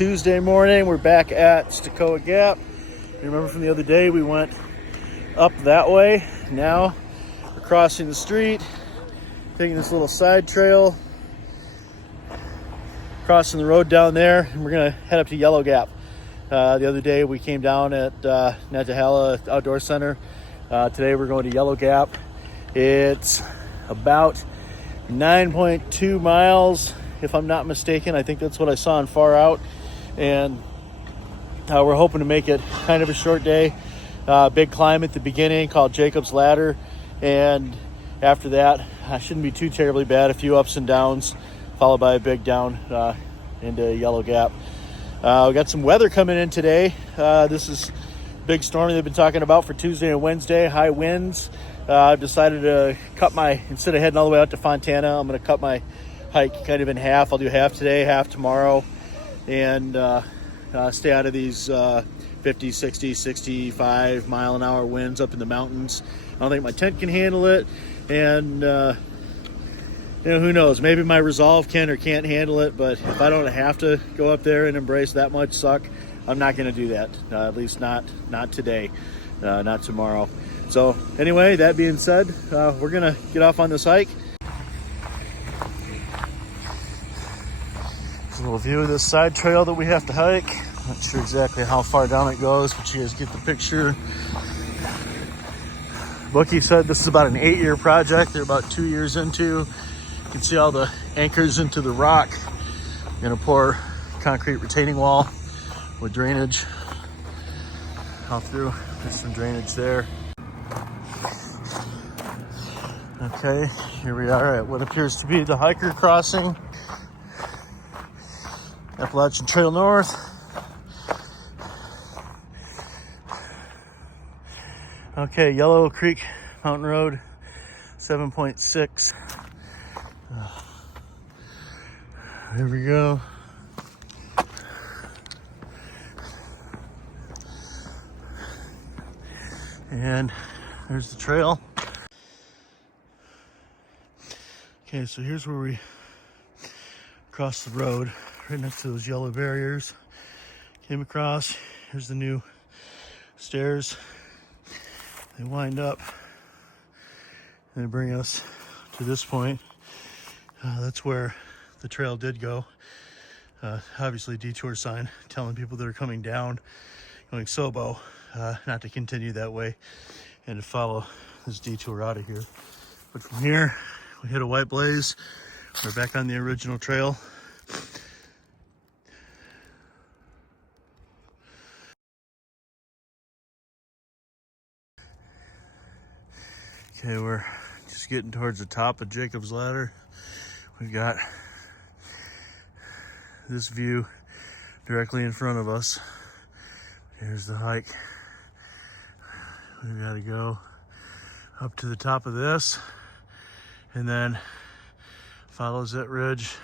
Tuesday morning. We're back at Stecoah Gap. You remember from the other day we went up that way. Now we're crossing the street, taking this little side trail, crossing the road down there, and we're gonna head up to Yellow Gap. The other day we came down at Nantahala Outdoor Center. Today we're going to Yellow Gap. It's about 9.2 miles, if I'm not mistaken. I think that's what I saw in Far Out. And we're hoping to make it kind of a short day. Big climb at the beginning called Jacob's Ladder. And after that, shouldn't be too terribly bad. A few ups and downs, followed by a big down into Yellow Gap. We got some weather coming in today. This is big storm they've been talking about for Tuesday and Wednesday. High winds. I've decided to instead of heading all the way out to Fontana, I'm going to cut my hike kind of in half. I'll do half today, half tomorrow, and stay out of these 50, 60, 65 mile an hour winds up in the mountains. I don't think my tent can handle it, and who knows, maybe my resolve can or can't handle it, but if I don't have to go up there and embrace that much suck, I'm not going to do that, at least not today, not tomorrow. So anyway, that being said, we're gonna get off on this hike. There's a little view of this side trail that we have to hike. Not sure exactly how far down it goes, but you guys get the picture. Bookie said this is about an 8-year project. They're about 2 years into. You can see all the anchors into the rock. I'm gonna pour concrete retaining wall with drainage all through. There's some drainage there. Okay, here we are at what appears to be the hiker crossing. Appalachian Trail North. Okay, Yellow Creek Mountain Road, 7.6. There we go. And there's the trail. Okay, so here's where we crossed the road, right next to those yellow barriers. Came across, here's the new stairs. They wind up and they bring us to this point. That's where the trail did go. Obviously detour sign telling people that are coming down, going Sobo, not to continue that way and to follow this detour out of here. But from here, we hit a white blaze. We're back on the original trail. Okay, we're just getting towards the top of Jacob's Ladder. We've got this view directly in front of us. Here's the hike. We've got to go up to the top of this, and then follows that ridge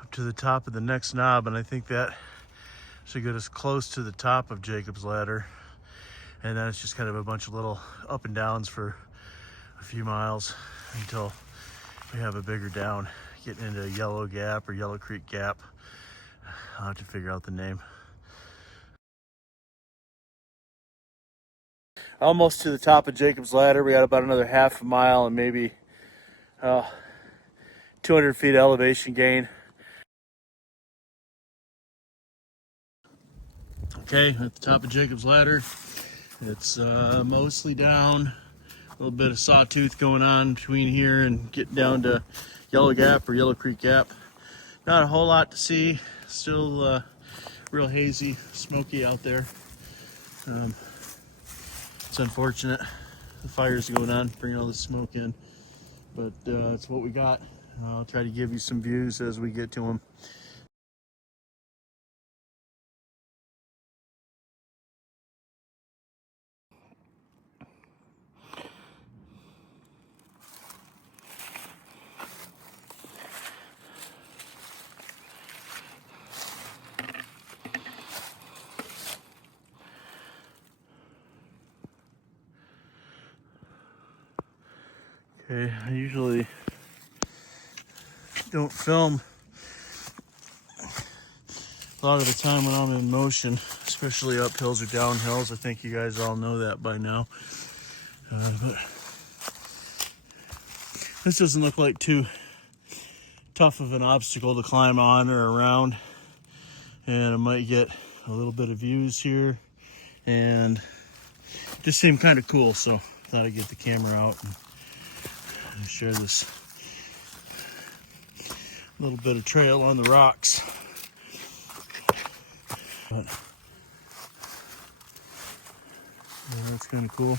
up to the top of the next knob, and I think that should get us close to the top of Jacob's Ladder. And then it's just kind of a bunch of little up and downs for a few miles until we have a bigger down, getting into Yellow Gap or Yellow Creek Gap. I'll have to figure out the name. Almost to the top of Jacob's Ladder. We got about another half a mile and maybe 200 feet elevation gain. Okay, at the top of Jacob's Ladder. It's mostly down. A little bit of sawtooth going on between here and getting down to Yellow Gap or Yellow Creek Gap. Not a whole lot to see. Still real hazy, smoky out there. It's unfortunate. The fire's going on, bringing all the smoke in. But it's what we got. I'll try to give you some views as we get to them. Okay, I usually don't film a lot of the time when I'm in motion, especially up hills or down hills. I think you guys all know that by now. But this doesn't look like too tough of an obstacle to climb on or around. And I might get a little bit of views here. And just seemed kind of cool, so thought I'd get the camera out and share this little bit of trail on the rocks. But yeah, that's kind of cool.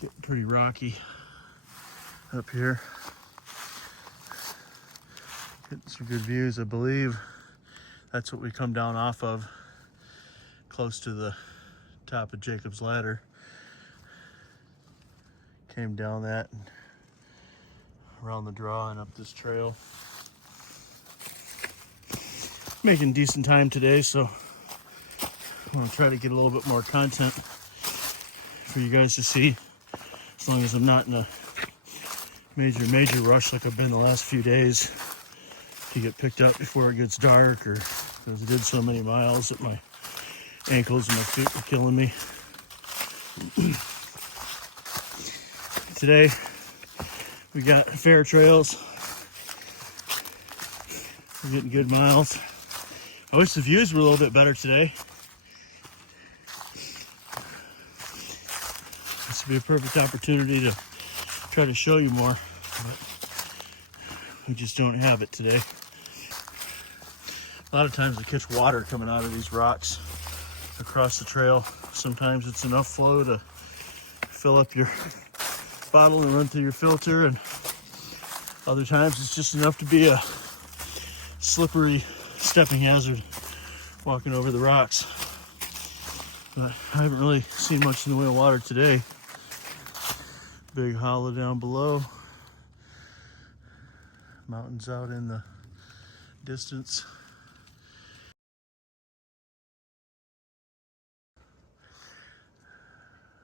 Getting pretty rocky up here. Getting some good views, I believe. That's what we come down off of, close to the top of Jacob's Ladder. Came down that and around the draw and up this trail. Making decent time today, so I'm gonna try to get a little bit more content for you guys to see, as long as I'm not in a major rush like I've been the last few days to get picked up before it gets dark, or because I did so many miles that my ankles and my feet were killing me. Today we got fair trails. We're getting good miles. I wish the views were a little bit better today. This would be a perfect opportunity to try to show you more, but we just don't have it today. A lot of times we catch water coming out of these rocks across the trail. Sometimes it's enough flow to fill up your bottle and run through your filter, and other times it's just enough to be a slippery stepping hazard walking over the rocks. But I haven't really seen much in the way of water today. Big hollow down below. Mountains out in the distance.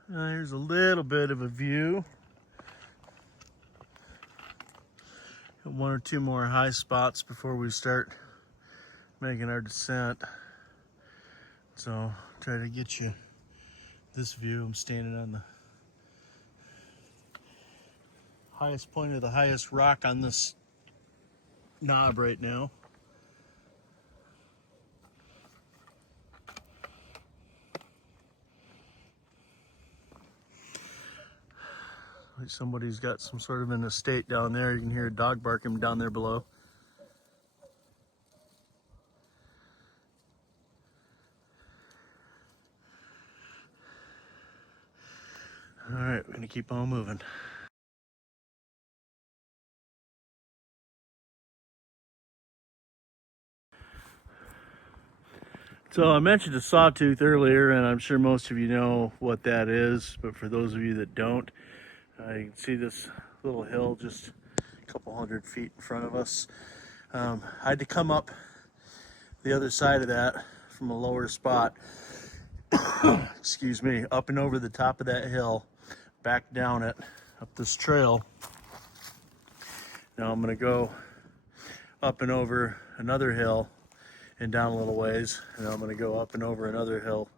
Here's a little bit of a view. Got one or two more high spots before we start making our descent. So try to get you this view. I'm standing on the highest point of the highest rock on this knob right now. Like somebody's got some sort of an estate down there. You can hear a dog barking down there below. All right, we're gonna keep on moving. So I mentioned a sawtooth earlier, and I'm sure most of you know what that is, but for those of you that don't, you can see this little hill just a couple 100 feet in front of us. I had to come up the other side of that from a lower spot, excuse me, up and over the top of that hill, back down it, up this trail. Now I'm gonna go up and over another hill and down a little ways, and I'm gonna go up and over another hill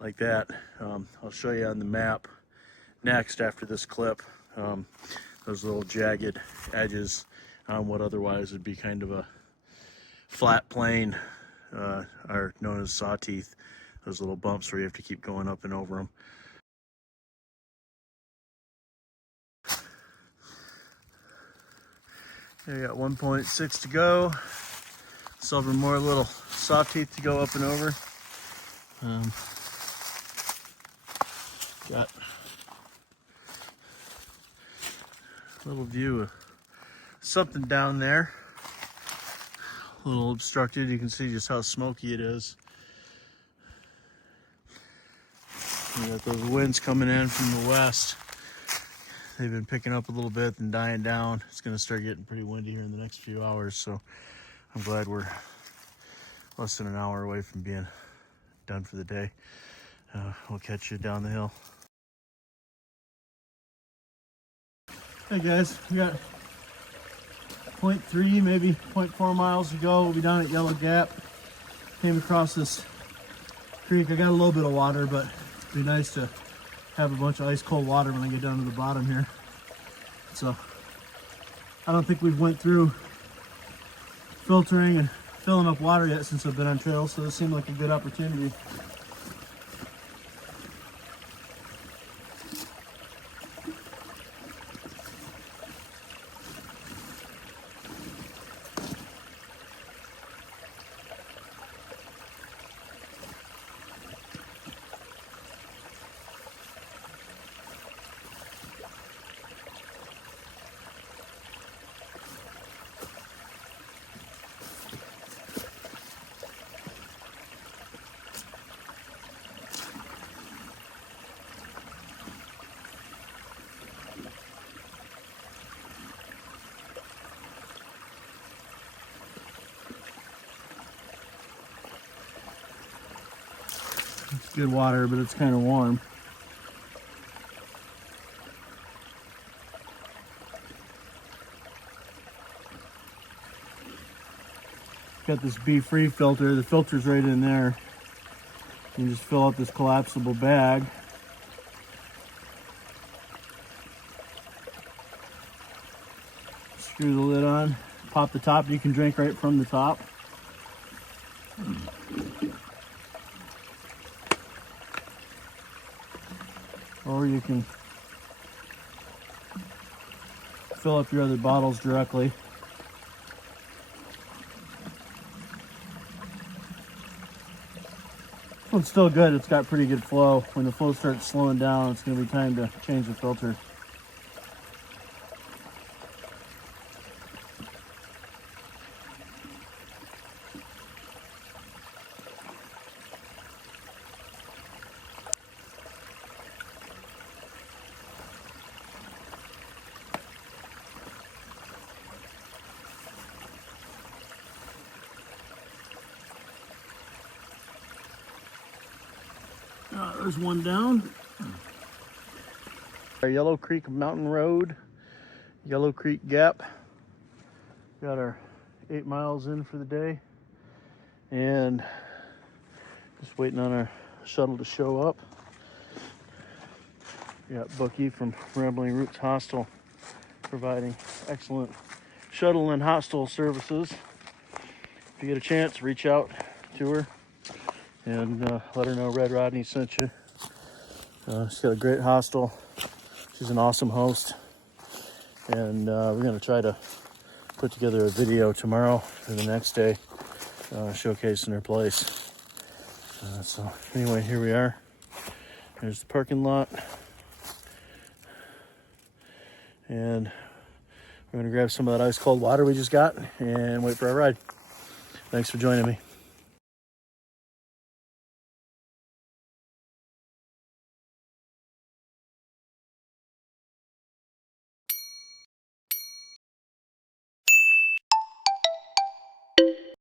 like that. I'll show you on the map next after this clip, those little jagged edges on what otherwise would be kind of a flat plain are known as sawteeth. Those little bumps where you have to keep going up and over them. There you got 1.6 to go. Several more little sawteeth to go up and over. Got a little view of something down there. A little obstructed. You can see just how smoky it is. You got those winds coming in from the west. They've been picking up a little bit and dying down. It's going to start getting pretty windy here in the next few hours, so I'm glad we're less than an hour away from being done for the day. We'll catch you down the hill. Hey guys, we got 0.3, maybe 0.4 miles to go. We'll be down at Yellow Gap. Came across this creek. I got a little bit of water, but it'd be nice to have a bunch of ice cold water when I get down to the bottom here. So I don't think we've went through filtering and filling up water yet since I've been on trail, so this seemed like a good opportunity. It's good water, but it's kind of warm. Got this Be Free filter. The filter's right in there. You can just fill up this collapsible bag. Screw the lid on, pop the top. You can drink right from the top. Or you can fill up your other bottles directly. This one's still good. It's got pretty good flow. When the flow starts slowing down, it's going to be time to change the filter. There's one down. Our Yellow Creek Mountain Road, Yellow Creek Gap. Got our 8 miles in for the day, and just waiting on our shuttle to show up. We got Bucky from Rambling Roots Hostel providing excellent shuttle and hostel services. If you get a chance, reach out to her and let her know Red Rodney sent you. She's got a great hostel. She's an awesome host. And we're going to try to put together a video tomorrow for the next day, showcasing her place. So anyway, here we are. There's the parking lot. And we're going to grab some of that ice cold water we just got and wait for our ride. Thanks for joining me.